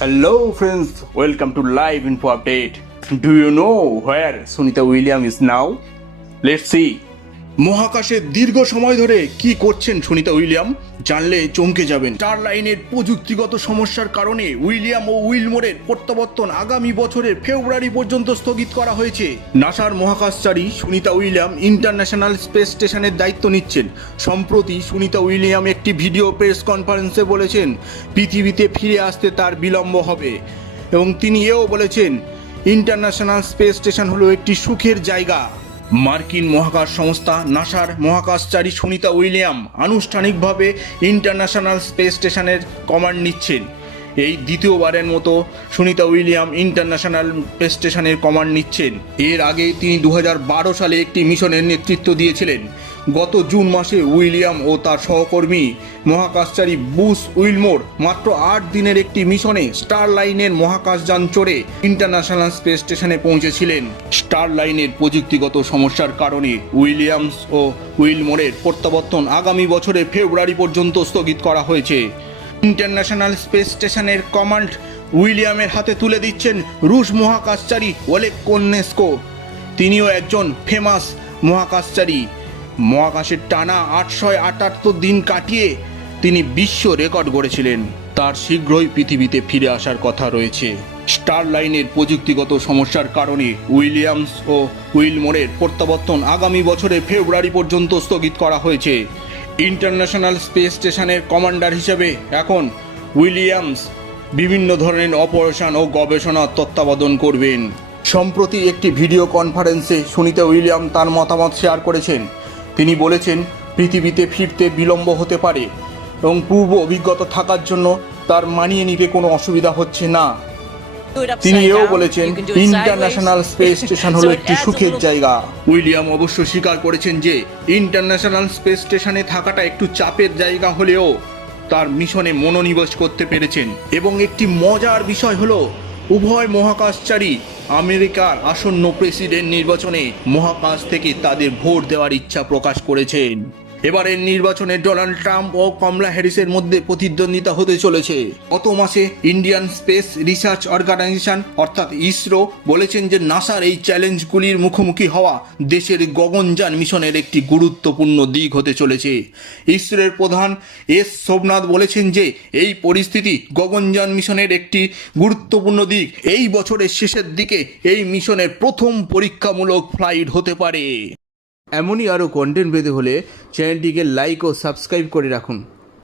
Hello friends, welcome to live info update. Do you know where Sunita Williams is now? Let's see. মহাকাশে দীর্ঘ সময় ধরে কি করছেন সুনিতা উইলিয়াম? জানলে চমকে যাবেন। স্টার লাইনের প্রযুক্তিগত সমস্যার কারণে উইলিয়াম ও উইলমোরের প্রত্যাবর্তন আগামী বছরের ফেব্রুয়ারি পর্যন্ত স্থগিত করা হয়েছে। নাসার মহাকাশচারী সুনিতা উইলিয়াম ইন্টারন্যাশনাল স্পেস স্টেশনের দায়িত্ব নিচ্ছেন। সম্প্রতি সুনিতা উইলিয়াম একটি ভিডিও প্রেস কনফারেন্সে বলেছেন, পৃথিবীতে ফিরে আসতে তার বিলম্ব হবে। এবং তিনি এও বলেছেন, ইন্টারন্যাশনাল স্পেস স্টেশন হলো একটি সুখের জায়গা। মার্কিন মহাকাশ সংস্থা নাসার মহাকাশচারী সুনিতা উইলিয়াম আনুষ্ঠানিকভাবে ইন্টারন্যাশনাল স্পেস স্টেশনের কমান্ড নিচ্ছেন। এই দ্বিতীয়বারের মতো সুনিতা উইলিয়াম ইন্টারন্যাশনাল স্পেস স্টেশনের কমান্ড নিচ্ছেন। এর আগে তিনি দু হাজার বারো সালে একটি মিশনের নেতৃত্ব দিয়েছিলেন। গত জুন মাসে উইলিয়াম ও তার সহকর্মী মহাকাশচারী বুস উইলমোর মাত্র আট দিনের একটি মিশনে স্টার লাইনের মহাকাশযান চড়ে ইন্টারন্যাশনাল স্পেস স্টেশনে পৌঁছেছিলেন। স্টার লাইনের প্রযুক্তিগত সমস্যার কারণে উইলিয়ামস ও উইলমোরের প্রত্যাবর্তন আগামী বছরে ফেব্রুয়ারি পর্যন্ত স্থগিত করা হয়েছে। ইন্টারন্যাশনাল স্পেস স্টেশনের কমান্ড উইলিয়ামের হাতে তুলে দিচ্ছেন রুশ মহাকাশচারী ওলেক কোন্নেস্কো। তিনিও একজন ফেমাস মহাকাশচারী। মহাকাশের টানা আটশো আটাত্তর দিন কাটিয়ে তিনি বিশ্ব রেকর্ড গড়েছিলেন। তার শীঘ্রই পৃথিবীতে ফিরে আসার কথা রয়েছে। স্টার লাইনের প্রযুক্তিগত সমস্যার কারণে উইলিয়ামস ও উইলমোরের প্রত্যাবর্তন আগামী বছরে ফেব্রুয়ারি পর্যন্ত স্থগিত করা হয়েছে। ইন্টারন্যাশনাল স্পেস স্টেশনের কমান্ডার হিসেবে এখন উইলিয়ামস বিভিন্ন ধরনের অপারেশন ও গবেষণা তত্ত্বাবধান করবেন। সম্প্রতি একটি ভিডিও কনফারেন্সে সুনিতা উইলিয়াম তার মতামত শেয়ার করেছেন। তিনি বলেছেন, পৃথিবীতে ফিরতে বিলম্ব হতে পারে এবং পূর্ব অভিজ্ঞতা থাকার জন্য তার মানিয়ে নিতে কোনো অসুবিধা হচ্ছে না। তিনি এও বলেছেন, ইন্টারন্যাশনাল স্পেস স্টেশন হলো একটি সুখের জায়গা। উইলিয়াম অবশ্য স্বীকার করেছেন যে, ইন্টারন্যাশনাল স্পেস স্টেশনে থাকাটা একটু চাপের জায়গা হলেও তার মিশনে মনোনিবেশ করতে পেরেছেন। এবং একটি মজার বিষয় হলো, উভয় মহাকাশচারী আমেরিকার আসন্ন প্রেসিডেন্ট নির্বাচনে মহাকাশ থেকে তাদের ভোট দেওয়ার ইচ্ছা প্রকাশ করেছেন। এবারের নির্বাচনে ডোনাল্ড ট্রাম্প ও কমলা হ্যারিসের মধ্যে প্রতিদ্বন্দ্বিতা হতে চলেছে। গত মাসে ইন্ডিয়ান স্পেস রিসার্চ অর্গানাইজেশন, অর্থাৎ ইসরো, বলেছেন যে নাসার এই চ্যালেঞ্জগুলির মুখোমুখি হওয়া দেশের গগনযান মিশনের একটি গুরুত্বপূর্ণ দিক হতে চলেছে। ইসরোর প্রধান এস সোমনাথ বলেছেন যে এই পরিস্থিতি গগনযান মিশনের একটি গুরুত্বপূর্ণ দিক। এই বছরের শেষের দিকে এই মিশনের প্রথম পরীক্ষামূলক ফ্লাইট হতে পারে। এমনই আরও কন্টেন্ট পেতে হলে চ্যানেলটিকে লাইক ও সাবস্ক্রাইব করে রাখুন।